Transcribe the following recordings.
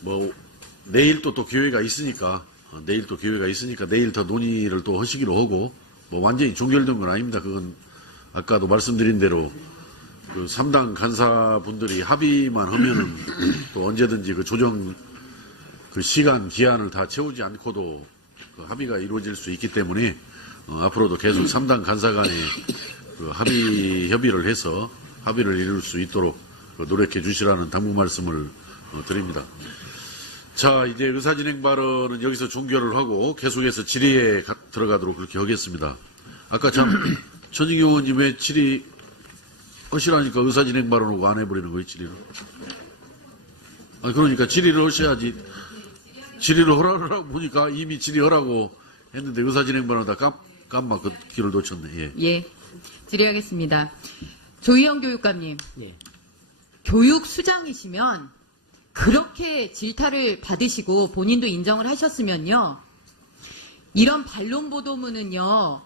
뭐 내일 또 기회가 있으니까 내일 더 논의를 또 하시기로 하고 뭐 완전히 종결된 건 아닙니다. 그건 아까도 말씀드린 대로 그 3당 간사분들이 합의만 하면은 또 언제든지 그 조정 그 시간 기한을 다 채우지 않고도 그 합의가 이루어질 수 있기 때문에 앞으로도 계속 3당 간사 간에 그 협의를 해서 합의를 이룰 수 있도록 노력해 주시라는 당부 말씀을 드립니다. 자, 이제 의사진행 발언은 여기서 종결을 하고 계속해서 질의에 들어가도록 그렇게 하겠습니다. 아까 참 천익 의원님 왜 질의 하시라니까 의사진행 발언하고 안 해버리는 거예요, 질의를? 그러니까 질의를 하셔야지. 질의를 하라고 보니까 이미 질의하라고 했는데 의사진행 발언하다 깜막 그 길을 놓쳤네. 예. 질의하겠습니다. 조희영 교육감님. 예. 교육 수장이시면 그렇게 질타를 받으시고 본인도 인정을 하셨으면요. 이런 반론 보도문은요.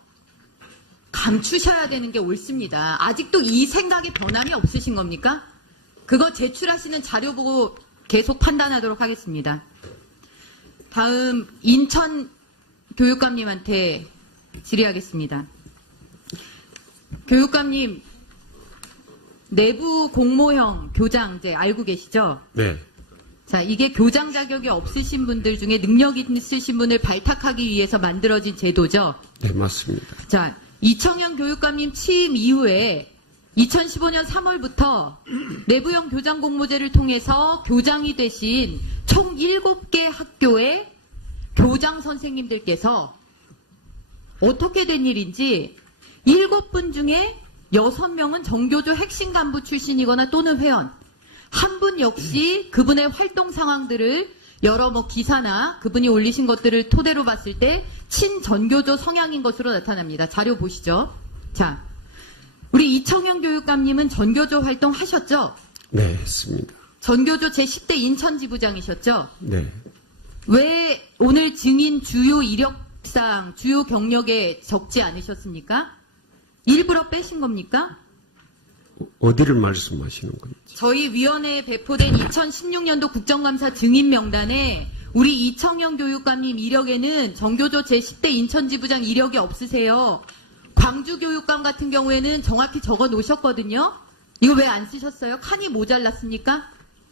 감추셔야 되는 게 옳습니다. 아직도 이 생각에 변함이 없으신 겁니까? 그거 제출하시는 자료 보고 계속 판단하도록 하겠습니다. 다음 인천 교육감님한테 질의하겠습니다. 교육감님, 내부 공모형 교장제 알고 계시죠? 네. 자, 이게 교장 자격이 없으신 분들 중에 능력 있으신 분을 발탁하기 위해서 만들어진 제도죠? 네, 맞습니다. 자, 이청현 교육감님 취임 이후에 2015년 3월부터 내부형 교장 공모제를 통해서 교장이 되신 총 7개 학교의 교장 선생님들께서 어떻게 된 일인지 7분 중에 6명은 정교조 핵심 간부 출신이거나 또는 회원, 한 분 역시 그분의 활동 상황들을 여러 기사나 그분이 올리신 것들을 토대로 봤을 때 친전교조 성향인 것으로 나타납니다. 자료 보시죠. 자, 우리 이청현 교육감님은 전교조 활동 하셨죠? 네, 했습니다. 전교조 제10대 인천지부장이셨죠? 네. 왜 오늘 증인 주요 이력상 주요 경력에 적지 않으셨습니까? 일부러 빼신 겁니까? 어디를 말씀하시는 건지. 저희 위원회에 배포된 2016년도 국정감사 증인 명단에 우리 이청현 교육감님 이력에는 전교조 제10대 인천지부장 이력이 없으세요. 광주교육감 같은 경우에는 정확히 적어 놓으셨거든요. 이거 왜 안 쓰셨어요? 칸이 모자랐습니까?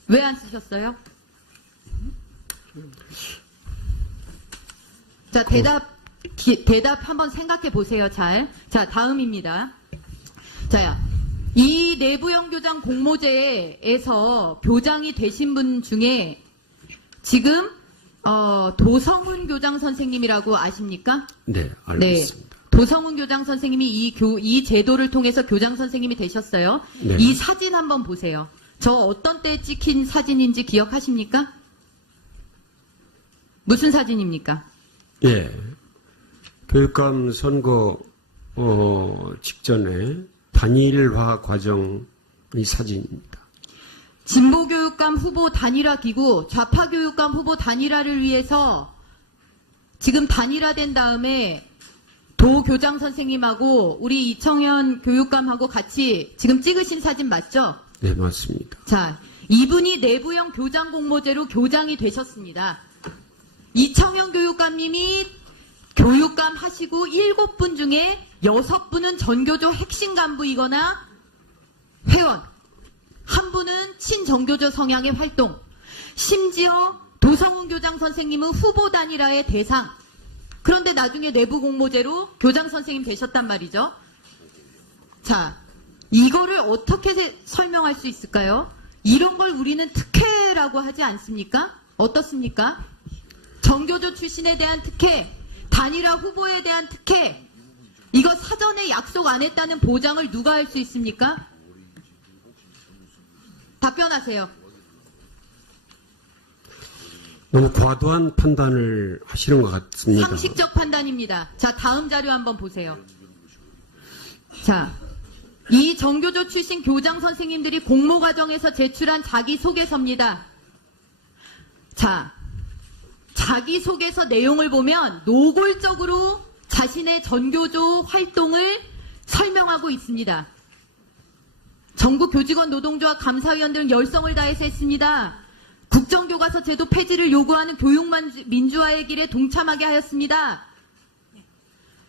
왜 안 쓰셨어요? 자, 대답 한번 생각해 보세요, 잘. 자, 다음입니다. 자, 이 내부형 교장 공모제에서 교장이 되신 분 중에 지금, 도성훈 교장 선생님이라고 아십니까? 네, 알고 있습니다. 도성훈 교장 선생님이 이 제도를 통해서 교장 선생님이 되셨어요. 네. 이 사진 한번 보세요. 저 어떤 때 찍힌 사진인지 기억하십니까? 무슨 사진입니까? 예. 교육감 선거 직전에 단일화 과정의 사진입니다. 진보교육감 후보 단일화 기구, 좌파교육감 후보 단일화를 위해서 지금 단일화된 다음에 도교장 선생님하고 우리 이청현 교육감하고 같이 지금 찍으신 사진 맞죠? 네, 맞습니다. 자, 이분이 내부형 교장 공모제로 교장이 되셨습니다. 이청현 교육감님이 교육감 하시고 7분 중에 6분은 전교조 핵심 간부이거나 회원, 한 분은 친정교조 성향의 활동, 심지어 도성훈 교장 선생님은 후보 단일화의 대상. 그런데 나중에 내부 공모제로 교장 선생님 되셨단 말이죠. 자, 이거를 어떻게 설명할 수 있을까요? 이런 걸 우리는 특혜라고 하지 않습니까? 어떻습니까? 정교조 출신에 대한 특혜, 단일화 후보에 대한 특혜, 이거 사전에 약속 안 했다는 보장을 누가 할 수 있습니까? 답변하세요. 너무 과도한 판단을 하시는 것 같습니다. 상식적 판단입니다. 자, 다음 자료 한번 보세요. 자, 이 정교조 출신 교장 선생님들이 공모 과정에서 제출한 자기소개서입니다. 자, 자기소개서 내용을 보면 노골적으로 자신의 전교조 활동을 설명하고 있습니다. 전국 교직원 노동조합 감사위원들은 열성을 다해서 했습니다. 국정교과서 제도 폐지를 요구하는 교육민주화의 길에 동참하게 하였습니다.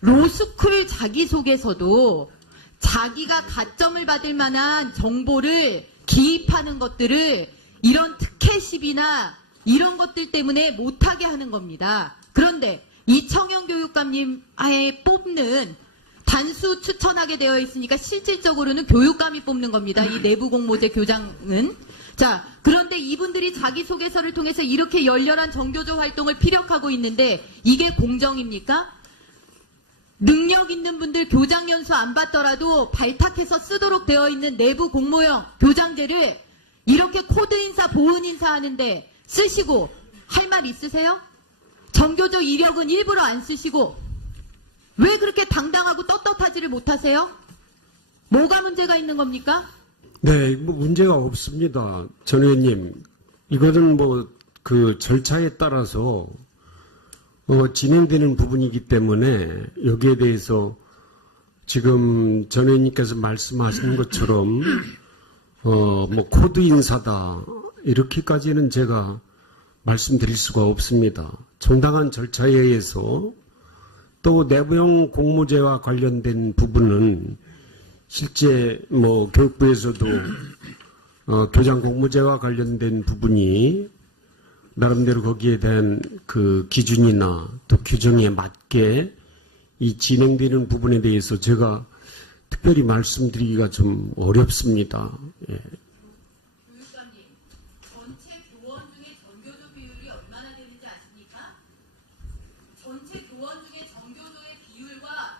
로스쿨 자기소개서도 자기가 가점을 받을 만한 정보를 기입하는 것들을 이런 특혜십이나 이런 것들 때문에 못하게 하는 겁니다. 그런데 이청영 교육감님 아예 뽑는 단수 추천하게 되어 있으니까 실질적으로는 교육감이 뽑는 겁니다. 이 내부 공모제 교장은. 자, 그런데 이분들이 자기소개서를 통해서 이렇게 열렬한 정교조 활동을 피력하고 있는데 이게 공정입니까? 능력 있는 분들 교장 연수 안 받더라도 발탁해서 쓰도록 되어 있는 내부 공모형 교장제를 이렇게 코드 인사, 보은 인사 하는데 쓰시고 할 말 있으세요? 정교조 이력은 일부러 안 쓰시고 왜 그렇게 당당하고 떳떳하지를 못하세요? 뭐가 문제가 있는 겁니까? 네, 뭐 문제가 없습니다. 전 의원님. 이거는 뭐 그 절차에 따라서 진행되는 부분이기 때문에 여기에 대해서 지금 전 의원님께서 말씀하시는 것처럼 뭐 코드 인사다 이렇게까지는 제가 말씀드릴 수가 없습니다. 정당한 절차에 의해서 또 내부형 공모제와 관련된 부분은 실제 뭐 교육부에서도 교장 공모제와 관련된 부분이 나름대로 거기에 대한 그 기준이나 또 규정에 맞게 이 진행되는 부분에 대해서 제가 특별히 말씀드리기가 좀 어렵습니다. 예. 교육감님, 전체 교원 중에 정교조 비율이 얼마나 되는지 아십니까? 전체 교원 중에 정교조의 비율과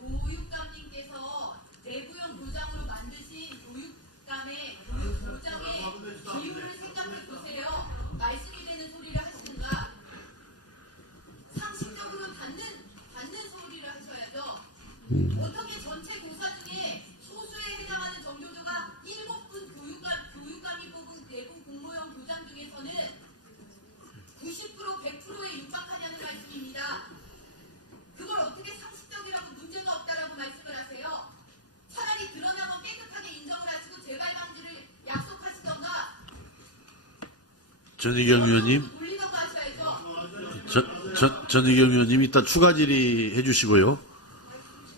교육감님께서 내부형 교장으로 만드신 교장의 비율을 생각해 보세요. 말씀이 되는 소리를 하시든가 상식적으로 닿는 소리를 하셔야죠. 어떻게 전체 교사 중에 소수에 해당하는 정교조가 7분 교육감이 뽑은 내부 공모형 교장 중에서는 90% 100%에 육박하냐는 말씀입니다. 그걸 어떻게 상식적이라고 문제가 없다라고 말씀을 하세요? 차라리 드러나면 깨끗하게 인정을 하시고 재발 방지를 약속하시던가 전희경 의원님, 돌리던가 하셔야죠. 전희경 의원님 이따 추가 질의 해주시고요.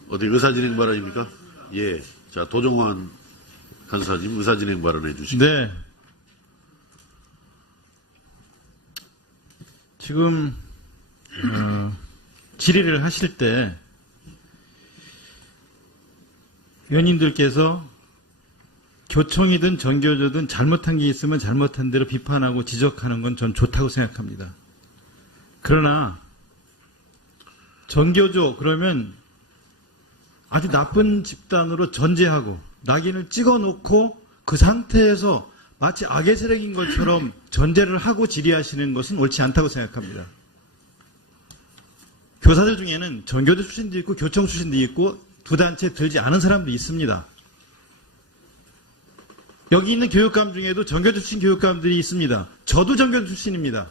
어디 의사진행 발언입니까? 예. 자, 도종환 간사님 의사진행 발언해 주시고. 네. 지금 질의를 하실 때 의원님들께서 교총이든 전교조든 잘못한 게 있으면 잘못한 대로 비판하고 지적하는 건 전 좋다고 생각합니다. 그러나 전교조 그러면 아주 나쁜 집단으로 전제하고 낙인을 찍어놓고 그 상태에서 마치 악의 세력인 것처럼 전제를 하고 질의하시는 것은 옳지 않다고 생각합니다. 교사들 중에는 전교조 출신도 있고 교총 출신도 있고 두 단체 들지 않은 사람도 있습니다. 여기 있는 교육감 중에도 전교조 출신 교육감들이 있습니다. 저도 전교조 출신입니다.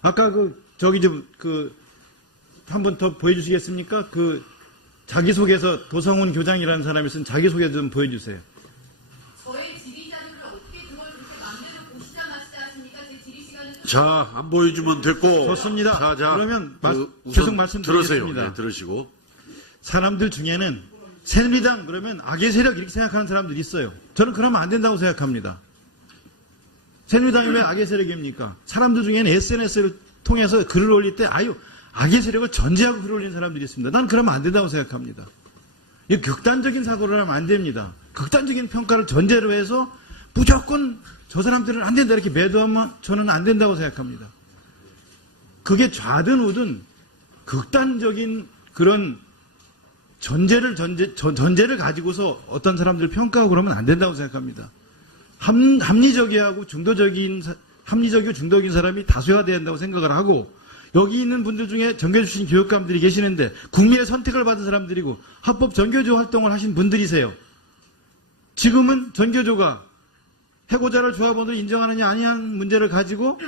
아까 한 번 더 보여주시겠습니까? 자기소개서 도성훈 교장이라는 사람이 쓴 자기소개 좀 보여주세요. 저의 질의 자료를 어떻게 그걸 그렇게 마음대로 보시자 마시자 하십니까? 제 질의 시간은 자, 안 보여주면 됐고. 좋습니다. 자, 그러면 우선 계속 말씀드리겠습니다. 들으세요. 네, 들으시고. 사람들 중에는 새누리당 그러면 악의 세력 이렇게 생각하는 사람들이 있어요. 저는 그러면 안 된다고 생각합니다. 새누리당이 왜 악의 세력입니까? 사람들 중에는 SNS를 통해서 글을 올릴 때 악의 세력을 전제하고 글을 올리는 사람들이 있습니다. 난 그러면 안 된다고 생각합니다. 이 극단적인 사고를 하면 안 됩니다. 극단적인 평가를 전제로 해서 무조건 저 사람들은 안 된다 이렇게 매도하면 저는 안 된다고 생각합니다. 그게 좌든 우든 극단적인 그런 전제를 가지고서 어떤 사람들을 평가하고 그러면 안 된다고 생각합니다. 합리적이고 중도적인 사람이 다수화돼야 한다고 생각을 하고 여기 있는 분들 중에 전교조 출신 교육감들이 계시는데 국민의 선택을 받은 사람들이고 합법 전교조 활동을 하신 분들이세요. 지금은 전교조가 해고자를 조합원으로 인정하느냐 아니냐는 문제를 가지고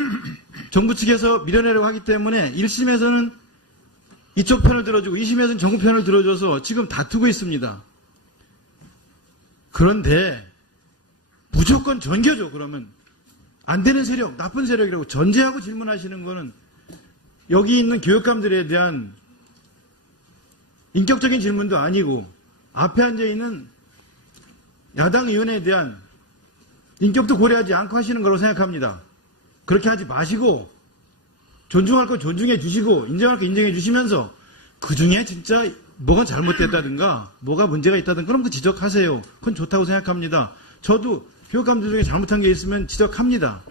정부 측에서 밀어내려고 하기 때문에 1심에서는 이쪽 편을 들어주고 2심에서는 정부 편을 들어줘서 지금 다투고 있습니다. 그런데 무조건 전교조 그러면 안 되는 세력, 나쁜 세력이라고 전제하고 질문하시는 거는 여기 있는 교육감들에 대한 인격적인 질문도 아니고 앞에 앉아 있는 야당 의원에 대한 인격도 고려하지 않고 하시는 거라고 생각합니다. 그렇게 하지 마시고 존중할 거 존중해 주시고 인정할 거 인정해 주시면서 그중에 진짜 뭐가 잘못됐다든가 뭐가 문제가 있다든가 그럼 그 지적하세요. 그건 좋다고 생각합니다. 저도 교육감들 중에 잘못한 게 있으면 지적합니다.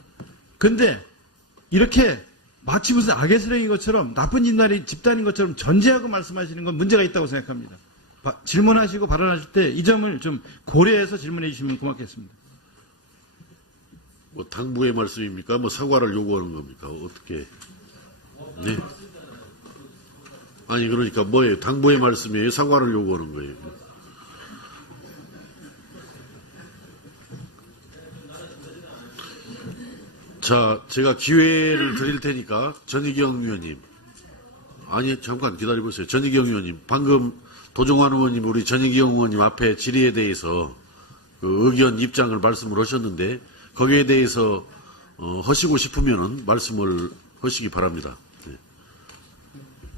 근데 이렇게 마치 무슨 악의 세력인 것처럼 나쁜 집단인 것처럼 전제하고 말씀하시는 건 문제가 있다고 생각합니다. 질문하시고 발언하실 때 이 점을 좀 고려해서 질문해 주시면 고맙겠습니다. 뭐 당부의 말씀입니까? 뭐 사과를 요구하는 겁니까? 어떻게? 네. 아니 그러니까 뭐예요? 당부의 말씀이에요? 사과를 요구하는 거예요? 자, 제가 기회를 드릴 테니까 전희경 의원님. 아니 잠깐 기다려보세요. 전희경 의원님. 방금 도종환 의원님, 우리 전희경 의원님 앞에 질의에 대해서 그 의견 입장을 말씀을 하셨는데 거기에 대해서 하시고 싶으면은 말씀을 하시기 바랍니다. 네.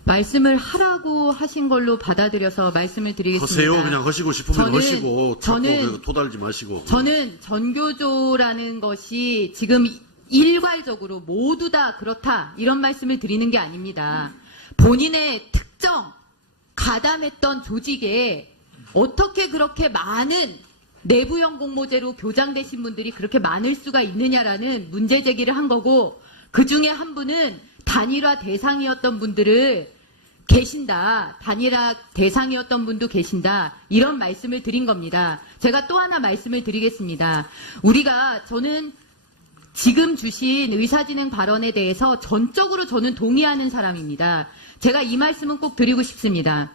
말씀을 하라고 하신 걸로 받아들여서 말씀을 드리겠습니다. 하세요. 그냥 하시고 싶으면 하시고 자꾸 토달지 마시고. 저는 전교조라는 것이 지금 일괄적으로 모두 다 그렇다 이런 말씀을 드리는 게 아닙니다. 본인의 특정 가담했던 조직에 어떻게 그렇게 많은 내부형 공모제로 교장되신 분들이 그렇게 많을 수가 있느냐라는 문제 제기를 한 거고 그 중에 한 분은 단일화 대상이었던 분들을 계신다. 단일화 대상이었던 분도 계신다. 이런 말씀을 드린 겁니다. 제가 또 하나 말씀을 드리겠습니다. 저는 지금 주신 의사진행 발언에 대해서 전적으로 저는 동의하는 사람입니다. 제가 이 말씀은 꼭 드리고 싶습니다.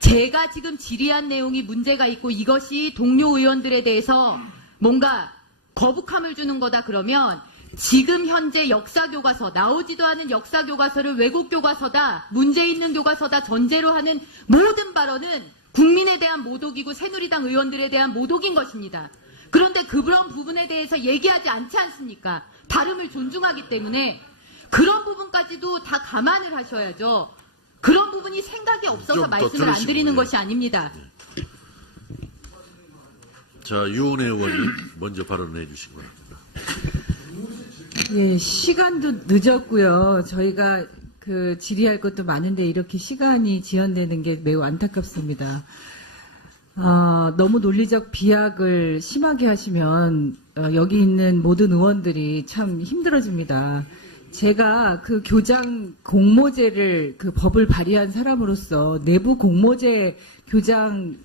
제가 지금 질의한 내용이 문제가 있고 이것이 동료 의원들에 대해서 뭔가 거북함을 주는 거다 그러면 지금 현재 역사교과서, 나오지도 않은 역사교과서를 왜곡교과서다, 문제 있는 교과서다 전제로 하는 모든 발언은 국민에 대한 모독이고 새누리당 의원들에 대한 모독인 것입니다. 그런데 그런 부분에 대해서 얘기하지 않지 않습니까? 다름을 존중하기 때문에 그런 부분까지도 다 감안을 하셔야죠. 그런 부분이 생각이 없어서 말씀을 안 드리는 것이 아닙니다. 자, 유은혜 의원님 먼저 발언해 주시기 바랍니다. 예, 시간도 늦었고요. 저희가 질의할 것도 많은데 이렇게 시간이 지연되는 게 매우 안타깝습니다. 너무 논리적 비약을 심하게 하시면 여기 있는 모든 의원들이 참 힘들어집니다. 제가 그 교장 공모제를 그 법을 발의한 사람으로서 내부 공모제 교장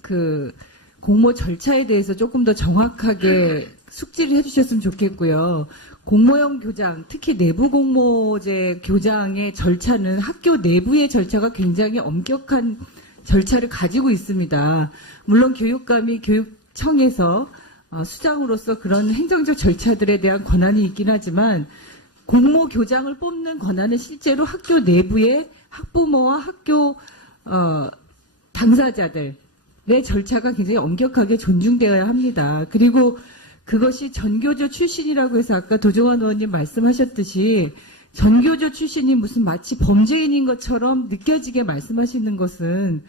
공모 절차에 대해서 조금 더 정확하게 숙지를 해주셨으면 좋겠고요. 공모형 교장, 특히 내부 공모제 교장의 절차는 학교 내부의 절차가 굉장히 엄격한 절차를 가지고 있습니다. 물론 교육감이 교육청에서 수장으로서 그런 행정적 절차들에 대한 권한이 있긴 하지만 공모 교장을 뽑는 권한은 실제로 학교 내부의 학부모와 학교 당사자들의 절차가 굉장히 엄격하게 존중되어야 합니다. 그리고 그것이 전교조 출신이라고 해서 아까 도종환 의원님 말씀하셨듯이 전교조 출신이 무슨 마치 범죄인인 것처럼 느껴지게 말씀하시는 것은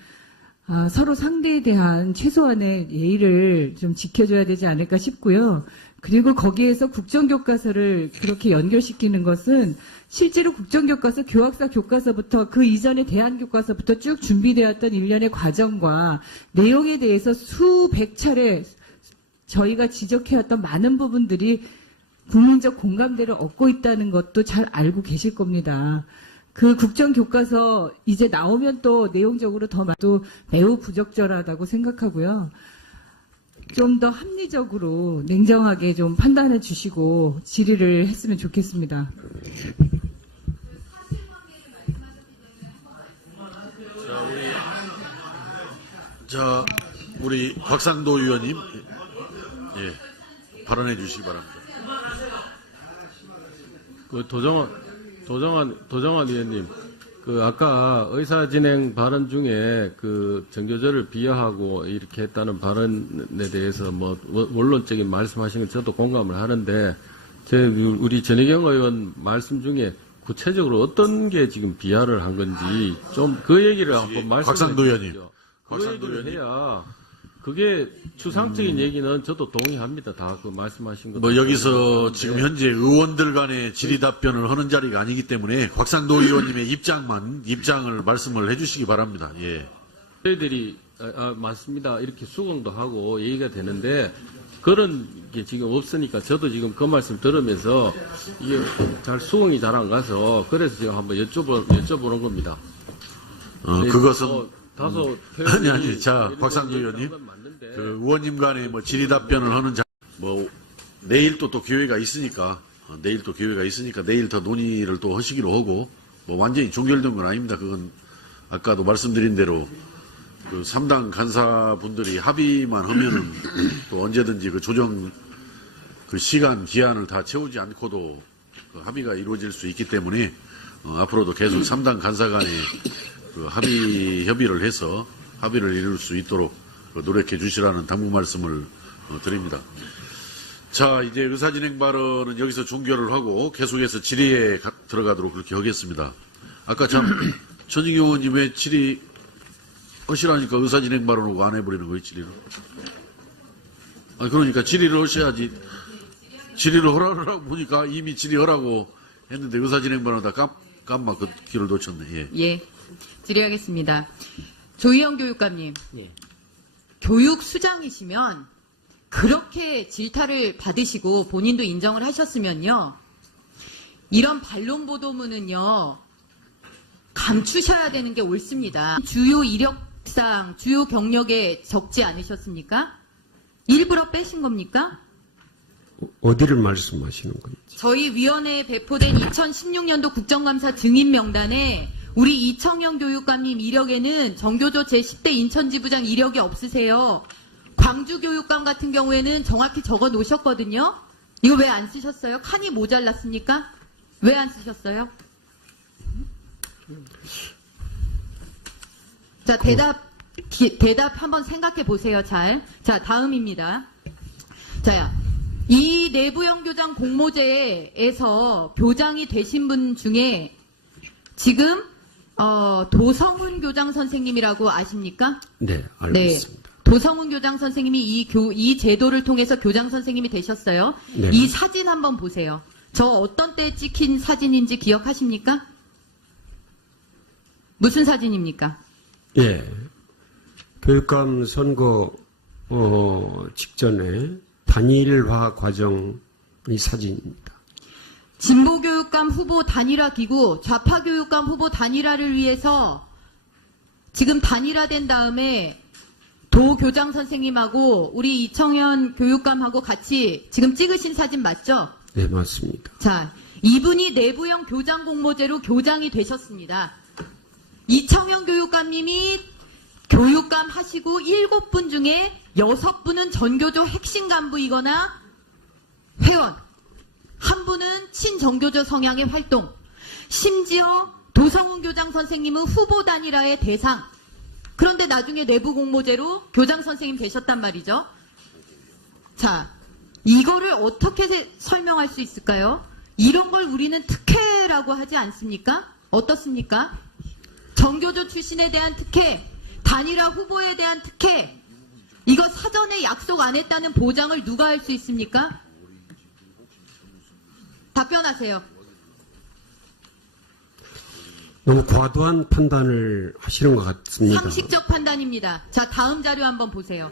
서로 상대에 대한 최소한의 예의를 좀 지켜줘야 되지 않을까 싶고요. 그리고 거기에서 국정교과서를 그렇게 연결시키는 것은 실제로 국정교과서, 교학사 교과서부터 그 이전의 대한교과서부터 쭉 준비되었던 일련의 과정과 내용에 대해서 수백 차례 저희가 지적해왔던 많은 부분들이 국민적 공감대를 얻고 있다는 것도 잘 알고 계실 겁니다. 그 국정교과서 이제 나오면 또 내용적으로 또 매우 부적절하다고 생각하고요. 좀 더 합리적으로 냉정하게 좀 판단해 주시고 질의를 했으면 좋겠습니다. 자, 우리 곽상도 의원님, 예, 발언해 주시기 바랍니다. 도정환 의원님, 아까 의사진행 발언 중에 전교조를 비하하고 이렇게 했다는 발언에 대해서 원론적인 말씀하신 건 저도 공감을 하는데, 우리 전혜경 의원 말씀 중에 구체적으로 어떤 게 지금 비하를 한 건지 좀 그 얘기를 한번 말씀해 곽상도 의원님. 주십시오. 그 곽상도 얘기를 의원님. 해야 그게 추상적인 얘기는 저도 동의합니다. 다 그 말씀하신 것. 뭐 여기서 지금 현재 의원들 간의 질의 답변을 하는 자리가 아니기 때문에 곽상도 의원님의 입장을 말씀을 해주시기 바랍니다. 예. 저희들이 맞습니다. 이렇게 수긍도 하고 얘기가 되는데 그런 게 지금 없으니까 저도 지금 그 말씀 들으면서 이게 잘 수긍이 잘 안 가서 그래서 제가 한번 여쭤보는 겁니다. 그것은 다소 아니, 자, 곽상도 의원님. 그 의원님 간에 뭐 질의 답변을 하는 내일 또 기회가 있으니까 내일 더 논의를 또 하시기로 하고 뭐 완전히 종결된 건 아닙니다. 그건 아까도 말씀드린 대로 그 3당 간사분들이 합의만 하면은 또 언제든지 그 조정 그 시간 기한을 다 채우지 않고도 그 합의가 이루어질 수 있기 때문에 앞으로도 계속 3당 간사 간에 그 협의를 해서 합의를 이룰 수 있도록 노력해 주시라는 당부 말씀을 드립니다. 자, 이제 의사진행 발언은 여기서 종결을 하고 계속해서 질의에 들어가도록 그렇게 하겠습니다. 아까 참 전익 의원님 왜 질의 하시라니까 의사진행 발언하고 안 해버리는 거예요, 질의를? 그러니까 질의를 하셔야지. 질의를 하라고 보니까 이미 질의하라고 했는데 의사진행 발언하다 깜막 그 길을 놓쳤네. 예. 질의하겠습니다. 조희영 교육감님. 예. 교육 수장이시면 그렇게 질타를 받으시고 본인도 인정을 하셨으면요. 이런 반론 보도문은요. 감추셔야 되는 게 옳습니다. 주요 이력상, 주요 경력에 적지 않으셨습니까? 일부러 빼신 겁니까? 어디를 말씀하시는 건지. 저희 위원회에 배포된 2016년도 국정감사 증인 명단에 우리 이청영 교육감님 이력에는 정교조 제10대 인천지부장 이력이 없으세요. 광주 교육감 같은 경우에는 정확히 적어 놓으셨거든요. 이거 왜 안 쓰셨어요? 칸이 모자랐습니까? 왜 안 쓰셨어요? 자, 대답 한번 생각해 보세요, 잘. 자, 다음입니다. 자, 이 내부형 교장 공모제에서 교장이 되신 분 중에 지금 도성훈 교장 선생님이라고 아십니까? 네, 알고 있습니다. 도성훈 교장 선생님이 이 제도를 통해서 교장 선생님이 되셨어요. 네. 이 사진 한번 보세요. 저 어떤 때 찍힌 사진인지 기억하십니까? 무슨 사진입니까? 예. 교육감 선거 직전에 단일화 과정의 사진입니다. 진보교육감 후보 단일화 기구, 좌파교육감 후보 단일화를 위해서 지금 단일화된 다음에 도 교장 선생님하고 우리 이청현 교육감하고 같이 지금 찍으신 사진 맞죠? 네, 맞습니다. 자, 이분이 내부형 교장 공모제로 교장이 되셨습니다. 이청현 교육감님이 교육감 하시고 7분 중에 6분은 전교조 핵심 간부이거나 회원, 한 분은 친정교조 성향의 활동, 심지어 도성훈 교장 선생님은 후보 단일화의 대상. 그런데 나중에 내부 공모제로 교장 선생님 되셨단 말이죠. 자, 이거를 어떻게 설명할 수 있을까요? 이런 걸 우리는 특혜라고 하지 않습니까? 어떻습니까? 정교조 출신에 대한 특혜, 단일화 후보에 대한 특혜, 이거 사전에 약속 안 했다는 보장을 누가 할 수 있습니까? 답변하세요. 너무 과도한 판단을 하시는 것 같습니다. 상식적 판단입니다. 자, 다음 자료 한번 보세요.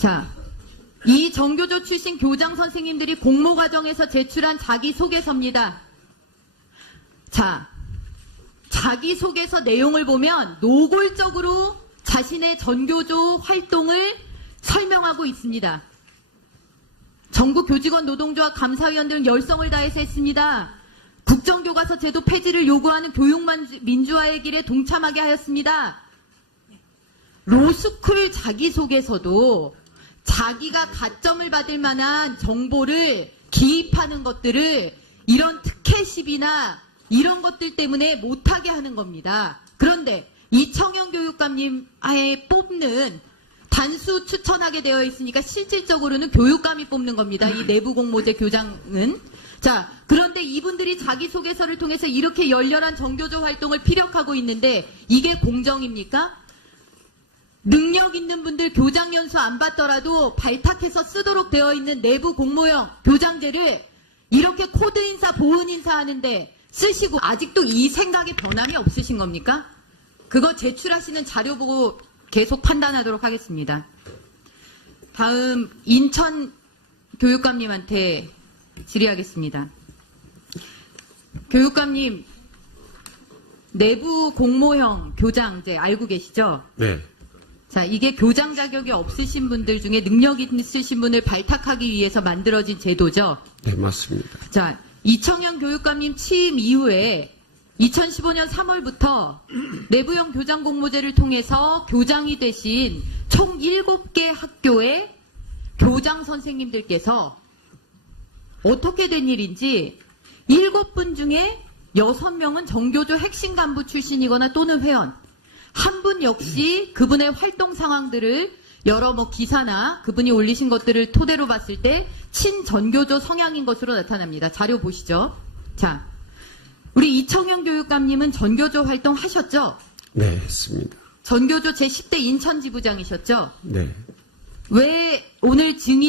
자, 이 정교조 출신 교장 선생님들이 공모 과정에서 제출한 자기소개서입니다. 자, 자기소개서 내용을 보면 노골적으로 자신의 전교조 활동을 설명하고 있습니다. 전국 교직원 노동조합 감사위원들은 열성을 다해서 했습니다. 국정교과서 제도 폐지를 요구하는 교육 민주화의 길에 동참하게 하였습니다. 로스쿨 자기소개서도 자기가 가점을 받을 만한 정보를 기입하는 것들을 이런 특혜 시비나 이런 것들 때문에 못하게 하는 겁니다. 그런데 이청영 교육감님 아예 뽑는 단수 추천하게 되어 있으니까 실질적으로는 교육감이 뽑는 겁니다. 이 내부 공모제 교장은. 자, 그런데 이분들이 자기소개서를 통해서 이렇게 열렬한 정교조 활동을 피력하고 있는데 이게 공정입니까? 능력 있는 분들 교장 연수 안 받더라도 발탁해서 쓰도록 되어 있는 내부 공모형 교장제를 이렇게 코드 인사, 보은 인사 하는데 쓰시고 아직도 이 생각에 변함이 없으신 겁니까? 그거 제출하시는 자료 보고 계속 판단하도록 하겠습니다. 다음 인천 교육감님한테 질의하겠습니다. 교육감님, 내부 공모형 교장제 알고 계시죠? 네. 자, 이게 교장 자격이 없으신 분들 중에 능력 있으신 분을 발탁하기 위해서 만들어진 제도죠. 네, 맞습니다. 자, 이청영 교육감님 취임 이후에 2015년 3월부터 내부형 교장 공모제를 통해서 교장이 되신 총 7개 학교의 교장 선생님들께서 어떻게 된 일인지 7분 중에 6명은 정교조 핵심 간부 출신이거나 또는 회원, 한 분 역시 그분의 활동 상황들을 여러 기사나 그분이 올리신 것들을 토대로 봤을 때 친전교조 성향인 것으로 나타납니다. 자료 보시죠. 자, 우리 이청영 교육감님은 전교조 활동 하셨죠? 네, 했습니다. 전교조 제10대 인천지부장이셨죠? 네. 왜 오늘 증인